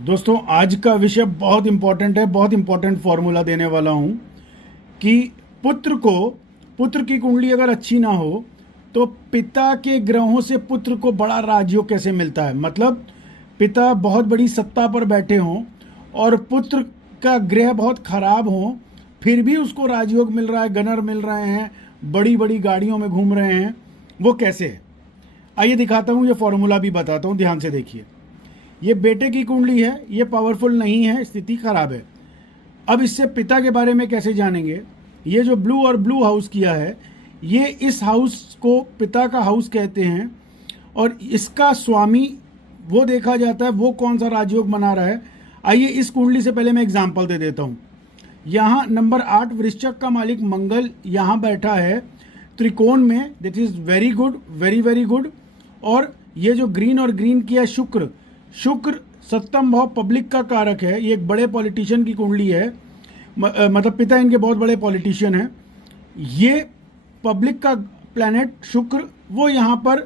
दोस्तों आज का विषय बहुत इंपॉर्टेंट है। बहुत इंपॉर्टेंट फॉर्मूला देने वाला हूं कि पुत्र की कुंडली अगर अच्छी ना हो तो पिता के ग्रहों से पुत्र को बड़ा राजयोग कैसे मिलता है। मतलब पिता बहुत बड़ी सत्ता पर बैठे हों और पुत्र का ग्रह बहुत खराब हो, फिर भी उसको राजयोग मिल रहा है, गनर मिल रहे हैं, बड़ी बड़ी गाड़ियों में घूम रहे हैं। वो कैसे है आइए दिखाता हूं, ये फॉर्मूला भी बताता हूं, ध्यान से देखिए। ये बेटे की कुंडली है, ये पावरफुल नहीं है, स्थिति खराब है। अब इससे पिता के बारे में कैसे जानेंगे। ये जो ब्लू और ब्लू हाउस किया है, ये इस हाउस को पिता का हाउस कहते हैं और इसका स्वामी वो देखा जाता है वो कौन सा राजयोग बना रहा है। आइए इस कुंडली से पहले मैं एग्जांपल दे देता हूँ। यहाँ नंबर 8 वृश्चिक का मालिक मंगल यहाँ बैठा है त्रिकोण में, this is very good, very very good. और ये जो ग्रीन और ग्रीन किया शुक्र सप्तम भाव पब्लिक का कारक है। ये एक बड़े पॉलिटिशियन की कुंडली है, मतलब पिता इनके बहुत बड़े पॉलिटिशियन हैं। ये पब्लिक का प्लैनेट शुक्र वो यहाँ पर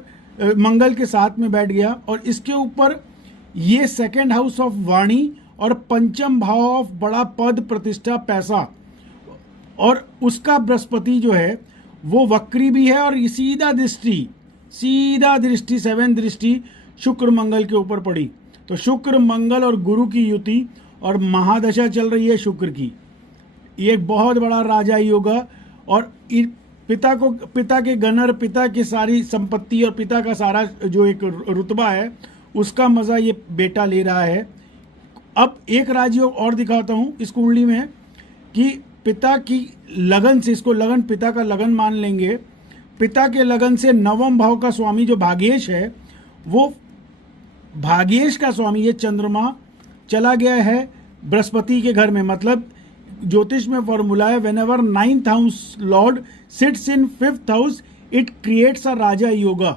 मंगल के साथ में बैठ गया और इसके ऊपर ये सेकंड हाउस ऑफ वाणी और पंचम भाव ऑफ बड़ा पद प्रतिष्ठा पैसा, और उसका बृहस्पति जो है वो वक्री भी है और सीधा दृष्टि 7 दृष्टि शुक्र मंगल के ऊपर पड़ी। तो शुक्र मंगल और गुरु की युति और महादशा चल रही है शुक्र की। ये एक बहुत बड़ा राजा योग है और पिता के गनर, पिता की सारी संपत्ति और पिता का सारा जो एक रुतबा है उसका मजा ये बेटा ले रहा है। अब एक राजयोग और दिखाता हूं इस कुंडली में कि पिता की लगन से, इसको लगन पिता का लगन मान लेंगे, पिता के लगन से नवम भाव का स्वामी जो भाग्येश है, वो भाग्येश का स्वामी ये चंद्रमा चला गया है बृहस्पति के घर में। मतलब ज्योतिष में फॉर्मूला है, whenever 9th house lord sits in 5th house it creates a raja yoga.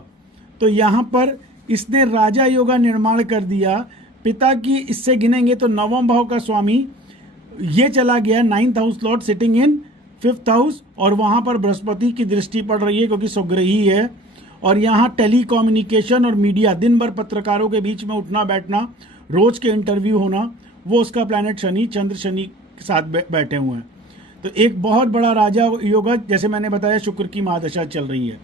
तो यहाँ पर इसने राजा योगा निर्माण कर दिया। पिता की इससे गिनेंगे तो नवम भाव का स्वामी ये चला गया 9th house Lord sitting in 5th house, और वहाँ पर बृहस्पति की दृष्टि पड़ रही है क्योंकि स्वग्रही है। और यहाँ टेलीकम्युनिकेशन और मीडिया, दिन भर पत्रकारों के बीच में उठना बैठना, रोज के इंटरव्यू होना, वो उसका प्लैनेट शनि, चंद्र शनि के साथ बैठे हुए हैं। तो एक बहुत बड़ा राजा योगा, जैसे मैंने बताया शुक्र की महादशा चल रही है।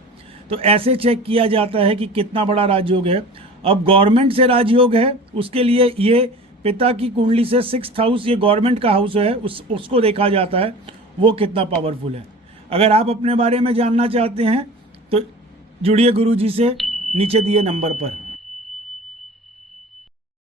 तो ऐसे चेक किया जाता है कि कितना बड़ा राजयोग है। अब गवर्नमेंट से राजयोग है, उसके लिए ये पिता की कुंडली से 6th हाउस, ये गवर्नमेंट का हाउस है, उसको देखा जाता है वो कितना पावरफुल है। अगर आप अपने बारे में जानना चाहते हैं तो जुड़िए गुरु जी से नीचे दिए नंबर पर।